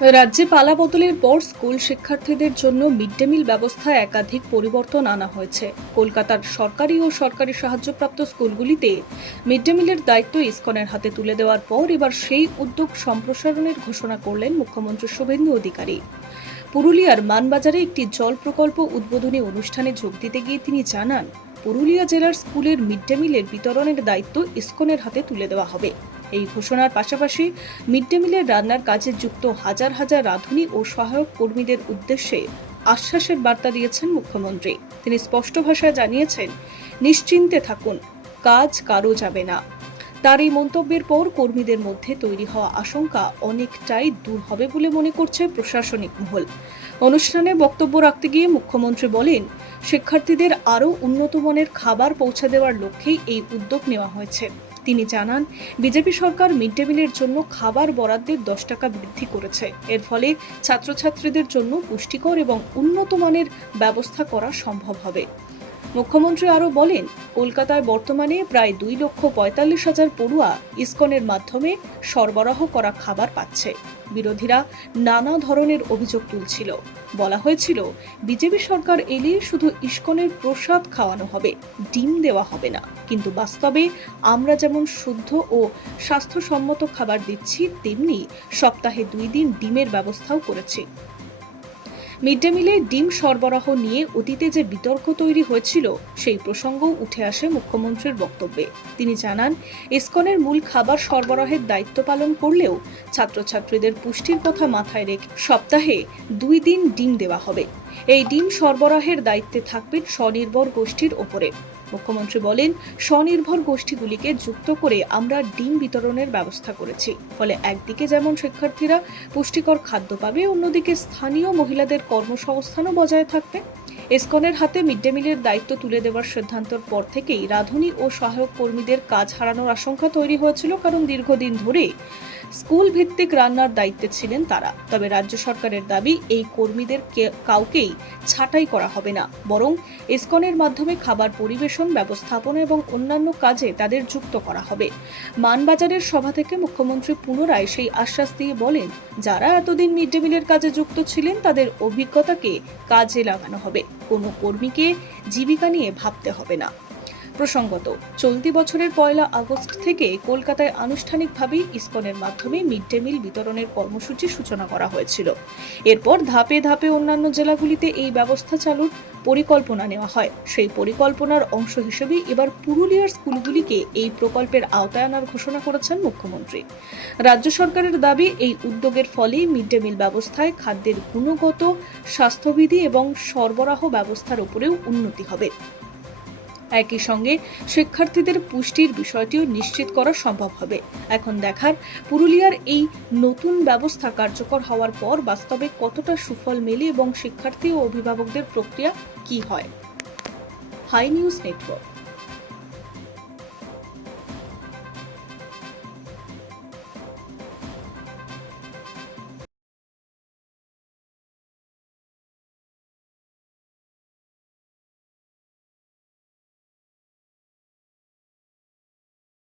রাজ্যে পালা বদলের পর স্কুল শিক্ষার্থীদের জন্য মিড ডে মিল ব্যবস্থায় একাধিক পরিবর্তন আনা হয়েছে। কলকাতার সরকারি ও সরকারি সাহায্যপ্রাপ্ত স্কুলগুলিতে মিড ডে মিলের দায়িত্ব ইসকনের হাতে তুলে দেওয়ার পর এবার সেই উদ্যোগ সম্প্রসারণের ঘোষণা করলেন মুখ্যমন্ত্রী শুভেন্দু অধিকারী। পুরুলিয়ার মানবাজারে একটি জল প্রকল্প উদ্বোধনী অনুষ্ঠানে যোগ দিতে গিয়ে তিনি জানান, পুরুলিয়া জেলার স্কুলের মিড ডে মিলের বিতরণের দায়িত্ব ইসকনের হাতে তুলে দেওয়া হবে। এই ঘোষণার পাশাপাশি মিড ডে মিলের রান্নার কাজে যুক্ত হাজার হাজার রাঁধুনি ও সহায়ক কর্মীদের উদ্দেশ্যে আশ্বাসের বার্তা দিয়েছেন মুখ্যমন্ত্রী। তিনি স্পষ্ট ভাষায় জানিয়েছেন, নিশ্চিন্তে থাকুন, কাজ কারো যাবে না। তার এই মন্তব্যের পর কর্মীদের মধ্যে তৈরি হওয়া আশঙ্কা অনেকটাই দূর হবে বলে মনে করছে প্রশাসনিক মহল। অনুষ্ঠানে বক্তব্য রাখতে গিয়ে মুখ্যমন্ত্রী বলেন, শিক্ষার্থীদের আরও উন্নত মানের খাবার পৌঁছে দেওয়ার লক্ষ্যেই এই উদ্যোগ নেওয়া হয়েছে। তিনি জানান, বিজেপি সরকার মিড ডে মিলের জন্য খাবার বরাদ্দের 10 টাকা বৃদ্ধি করেছে। এর ফলে ছাত্রছাত্রীদের জন্য পুষ্টিকর এবং উন্নত মানের ব্যবস্থা করা সম্ভব হবে। মুখ্যমন্ত্রী আরও বলেন, কলকাতায় বর্তমানে প্রায় 2,45,000 পড়ুয়া ইসকনের মাধ্যমে সরবরাহ করা খাবার পাচ্ছে। বিরোধীরা নানা ধরনের অভিযোগ তুলছিল। বলা হয়েছিল, বিজেপি সরকার এলে শুধু ইসকনের প্রসাদ খাওয়ানো হবে, ডিম দেওয়া হবে না। কিন্তু বাস্তবে আমরা যেমন শুদ্ধ ও স্বাস্থ্যসম্মত খাবার দিচ্ছি, তেমনি সপ্তাহে 2 দিন ডিমের ব্যবস্থাও করেছি। মিড ডে মিলে ডিম সরবরাহ নিয়ে অতীতে যে বিতর্ক তৈরি হয়েছিল, সেই প্রসঙ্গও উঠে আসে মুখ্যমন্ত্রীর বক্তব্যে। তিনি জানান, ইসকনের মূল খাবার সরবরাহের দায়িত্ব পালন করলেও ছাত্রছাত্রীদের পুষ্টির কথা মাথায় রেখে সপ্তাহে 2 দিন ডিম দেওয়া হবে। এই ডিম সরবরাহের দায়িত্বে থাকবেন স্বনির্ভর গোষ্ঠীর ওপরে। মুখ্যমন্ত্রী বলেন, স্বনির্ভর গোষ্ঠীগুলিকে যুক্ত করে আমরা ডিম বিতরণের ব্যবস্থা করেছি। ফলে একদিকে যেমন শিক্ষার্থীরা পুষ্টিকর খাদ্য পাবে, অন্যদিকে স্থানীয় মহিলাদের কর্মসংস্থানও বজায় থাকবে। ইসকনের হাতে মিড ডে মিলের দায়িত্ব তুলে দেওয়ার সিদ্ধান্তের পর থেকেই রাঁধুনি ও সহায়ক কর্মীদের কাজ হারানোর আশঙ্কা তৈরি হয়েছিল, কারণ দীর্ঘদিন ধরে স্কুল ভিত্তিক রান্নার দায়িত্বে ছিলেন তারা। তবে রাজ্য সরকারের দাবি, এই কর্মীদের কাউকেই ছাঁটাই করা হবে না, বরং ইসকনের মাধ্যমে খাবার পরিবেশন, ব্যবস্থাপনা এবং অন্যান্য কাজে তাদের যুক্ত করা হবে। মানবাজারের সভা থেকে মুখ্যমন্ত্রী পুনরায় সেই আশ্বাস দিয়ে বলেন, যারা এতদিন মিড ডে মিলের কাজে যুক্ত ছিলেন তাদের অভিজ্ঞতাকে কাজে লাগানো হবে, কোনো কর্মীকে জীবিকা নিয়ে ভাবতে হবে না। প্রসঙ্গত, চলতি বছরের 1 আগস্ট থেকে কলকাতায় আনুষ্ঠানিকভাবেই ইসকনের মাধ্যমে মিড ডে মিল বিতরণের কর্মসূচি সূচনা করা হয়েছিল। এরপর ধাপে ধাপে অন্যান্য জেলাগুলিতে এই ব্যবস্থা চালুর পরিকল্পনা নেওয়া হয়। সেই পরিকল্পনার অংশ হিসেবে এবার পুরুলিয়ার স্কুলগুলিকে এই প্রকল্পের আওতায় আনার ঘোষণা করেছেন মুখ্যমন্ত্রী। রাজ্য সরকারের দাবি, এই উদ্যোগের ফলে মিড ডে মিল ব্যবস্থায় খাদ্যের গুণগত, স্বাস্থ্যবিধি এবং সরবরাহ ব্যবস্থার উপরেও উন্নতি হবে। একই সঙ্গে শিক্ষার্থীদের পুষ্টির বিষয়টিও নিশ্চিত করা সম্ভব হবে। এখন দেখার, পুরুলিয়ার এই নতুন ব্যবস্থা কার্যকর হওয়ার পর বাস্তবে কতটা সুফল মেলে এবং শিক্ষার্থী ও অভিভাবকদের প্রক্রিয়া কি হয়। Hi news network.